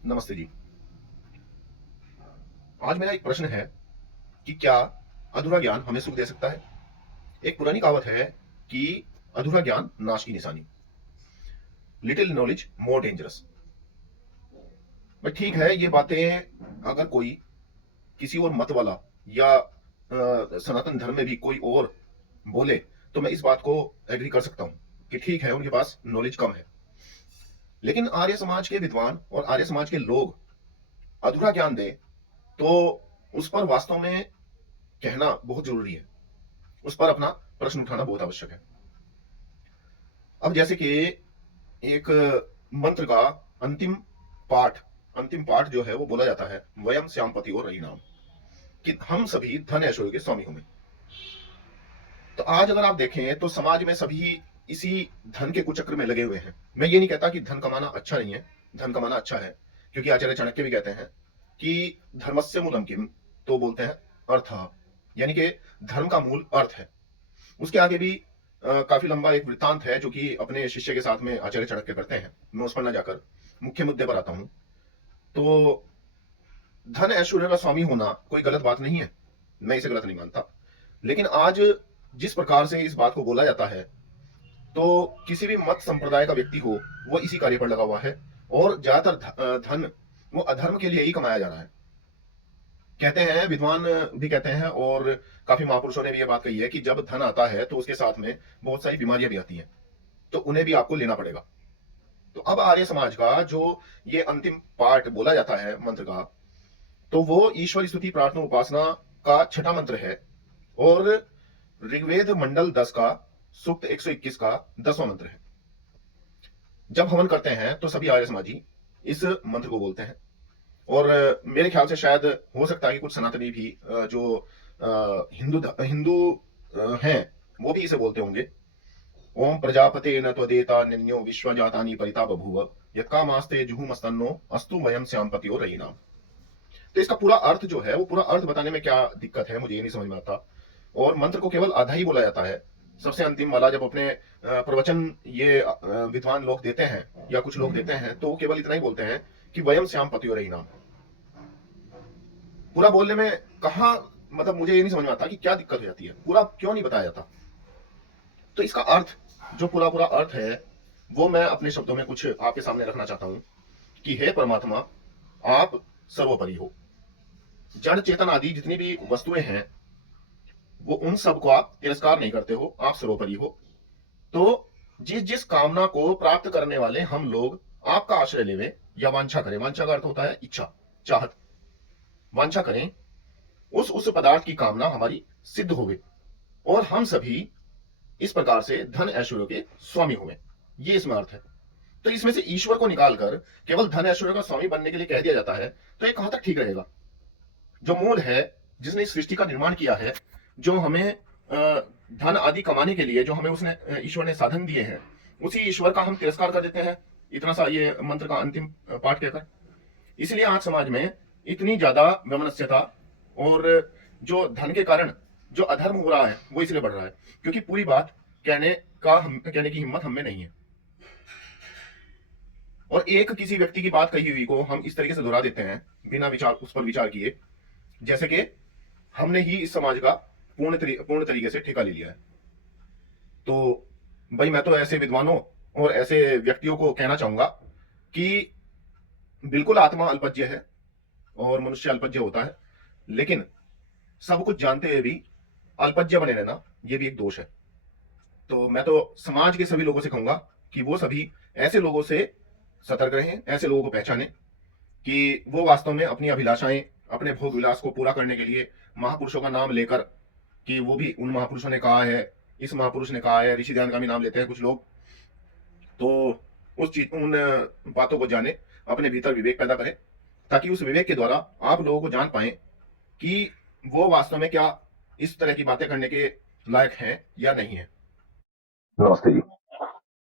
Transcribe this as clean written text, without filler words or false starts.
नमस्ते जी। आज मेरा एक प्रश्न है कि क्या अधूरा ज्ञान हमें सुख दे सकता है? एक पुरानी कहावत है कि अधूरा ज्ञान नाश की निशानी। Little knowledge more dangerous. भाई ठीक है, ये बातें अगर कोई किसी और मत वाला या सनातन धर्म में भी कोई और बोले तो मैं इस बात को एग्री कर सकता हूं कि ठीक है, उनके पास नॉलेज कम है। लेकिन आर्य समाज के विद्वान और आर्य समाज के लोग अधूरा ज्ञान दें तो उस पर वास्तव में कहना बहुत जरूरी है। उस पर अपना प्रश्न उठाना बहुत आवश्यक है। अब जैसे कि एक मंत्र का अंतिम पाठ अंतिम पाठ जो है वो बोला जाता है, वयम श्यामपति और रही नाम, कि हम सभी धन ऐश्वर्य के स्वामी होंगे। तो आज अगर आप देखें तो समाज में सभी इसी धन के कुचक्र में लगे हुए हैं। मैं ये नहीं कहता कि धन कमाना अच्छा नहीं है, धन कमाना अच्छा है, क्योंकि आचार्य चाणक्य भी कहते हैं कि धर्मस्य मूलम किम, तो बोलते हैं अर्थ, यानी कि धर्म का मूल अर्थ है। उसके आगे भी काफी लंबा एक वृत्तांत है जो कि अपने शिष्य के साथ में आचार्य चाणक्य करते हैं। मैं उस पर ना जाकर मुख्य मुद्दे पर आता हूं। तो धन ऐश्वर्य का स्वामी होना कोई गलत बात नहीं है, मैं इसे गलत नहीं मानता। लेकिन आज जिस प्रकार से इस बात को बोला जाता है, तो किसी भी मत संप्रदाय का व्यक्ति हो, वो इसी कार्य पर लगा हुआ है। और ज्यादातर धन वो अधर्म के लिए ही कमाया जा रहा है। कहते हैं, विद्वान भी कहते हैं और काफी महापुरुषों ने भी ये बात कही है कि जब धन आता है तो उसके साथ में बहुत सारी बीमारियां भी आती हैं, तो उन्हें भी आपको लेना पड़ेगा। तो अब आर्य समाज का जो ये अंतिम पार्ट बोला जाता है मंत्र का, तो वो ईश्वर स्तुति प्रार्थना उपासना का छठा मंत्र है। और ऋग्वेद मंडल 10 का सूक्त 121 का 10वां मंत्र है। जब हवन करते हैं तो सभी आर्य समाजी इस मंत्र को बोलते हैं। और मेरे ख्याल से शायद हो सकता है कि कुछ सनातनी भी जो हिंदू हिंदू हैं, वो भी इसे बोलते होंगे। ओम प्रजापते न त्वदेता निन्यो विश्वजातानि परिता बभूव यत्कामास्ते जुहुमस्तन्नो अस्तु वयम श्यामपतियो रयिणाम। तो इसका पूरा अर्थ जो है, वो पूरा अर्थ बताने में क्या दिक्कत है, मुझे ये नहीं समझ में आता। और मंत्र को केवल आधा ही बोला जाता है। सबसे अंतिम वाला जब अपने प्रवचन ये विद्वान लोग देते हैं या कुछ लोग देते हैं, तो वो केवल इतना ही बोलते हैं कि वयम श्यामपतियो रयिणाम। पूरा बोलने में कहा, मतलब मुझे ये नहीं समझ में आता कि क्या दिक्कत हो जाती है, पूरा क्यों नहीं बताया जाता। तो इसका अर्थ, जो पूरा पूरा अर्थ है, वो मैं अपने शब्दों में कुछ आपके सामने रखना चाहता हूं कि हे परमात्मा, आप सर्वोपरि हो। जड़ चेतन आदि जितनी भी वस्तुएं हैं, वो उन सब को आप तिरस्कार नहीं करते हो, आप सर्वोपरि हो। तो जिस जिस कामना को प्राप्त करने वाले हम लोग आपका आश्रय लेवे या वांछा करें, वांछा का अर्थ होता है इच्छा, चाहत, वांछा करें, उस पदार्थ की कामना हमारी सिद्ध होवे और हम सभी इस प्रकार से धन ऐश्वर्य के स्वामी हुए। ये इसमें अर्थ है। तो इसमें से ईश्वर को निकालकर केवल धन ऐश्वर्य का स्वामी बनने के लिए कह दिया जाता है, तो ये कहां तक ठीक रहेगा? जो मूल है, जिसने इस सृष्टि का निर्माण किया है, जो हमें धन आदि कमाने के लिए जो हमें उसने ईश्वर ने साधन दिए हैं, उसी ईश्वर का हम तिरस्कार कर देते हैं इतना सा ये मंत्र का अंतिम पाठ कहकर। इसलिए आज समाज में इतनी ज्यादा वैमनस्यता और जो धन के कारण जो अधर्म हो रहा है, वो इसलिए बढ़ रहा है क्योंकि पूरी बात कहने की हिम्मत हमें नहीं है। और एक किसी व्यक्ति की बात कही हुई को हम इस तरीके से दोहरा देते हैं बिना विचार उस पर विचार किए, जैसे कि हमने ही इस समाज का पूर्ण तरीके से ठेका ले लिया है। तो भाई, मैं तो ऐसे विद्वानों और ऐसे व्यक्तियों को कहना चाहूंगा कि बिल्कुल आत्मा अल्पज्य है और मनुष्य अल्पज्य होता है, लेकिन सब कुछ जानते हुए भी अल्पज्य बने रहना, यह भी एक दोष है। तो मैं तो समाज के सभी लोगों से कहूंगा कि वो सभी ऐसे लोगों से सतर्क रहें, ऐसे लोगों को पहचानें कि वो वास्तव में अपनी अभिलाषाएं, अपने भोग विलास को पूरा करने के लिए महापुरुषों का नाम लेकर, कि वो भी उन महापुरुषों ने कहा है, इस महापुरुष ने कहा है, ऋषि ध्यान का भी नाम लेते हैं कुछ लोग, तो उन बातों को जाने, अपने भीतर विवेक पैदा करें, ताकि उस विवेक के द्वारा आप लोगों को जान पाए कि वो वास्तव में क्या इस तरह की बातें करने के लायक हैं या नहीं है। नमस्ते जी।